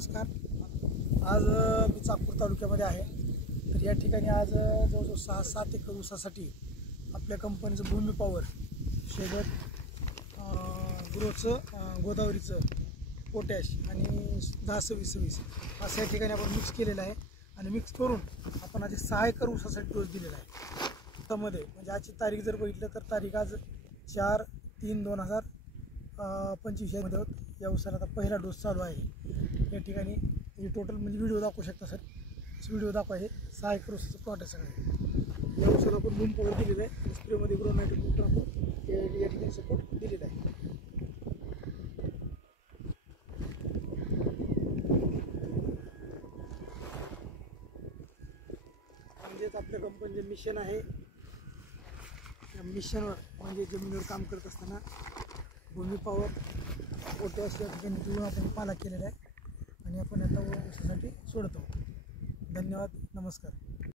नमस्कार। आज मी चाकूर तालुक्यामध्ये आहे। तर या ठिकाणी आज जवळजवळ 6-7 एकर ऊसासाठी आपल्या कंपनीचं भूमी पॉवर शेगट ग्रोचं गोदावरीचं पोटॅश आणि 10-26-26 असं या ठिकाणी आपण मिक्स केलेलं आहे आणि मिक्स करून आपण आधी 6 एकर ऊसासाठी डोस दिलेला आहे। त्यामध्ये म्हणजे आजची तारीख जर बघितलं तर तारीख आज 4/3/2025 मध्ये होत। या ऊसाला आता पहिला डोस चालू आहे। या ठिकाणी हे टोटल म्हणजे व्हिडिओ दाखवू शकता सर, व्हिडिओ दाखवा। हे 6 एकर ऊसाचं प्लॉट आहे सगळं। या ऊसाला आपण भूमी पॉवर दिलेलं आहे, स्प्रेमध्ये ग्रो नायट्रोजन आपण या ठिकाणी सपोर्ट दिलेला आहे। म्हणजेच आपल्या कंपनीचे मिशन आहे, या मिशनवर म्हणजे जमिनीवर काम करत असताना भूमी पॉवर पोटॅश या ठिकाणी देऊन आपण पाला केलेला आहे आणि आपण आता ऊसासाठी सोडतो। धन्यवाद, नमस्कार।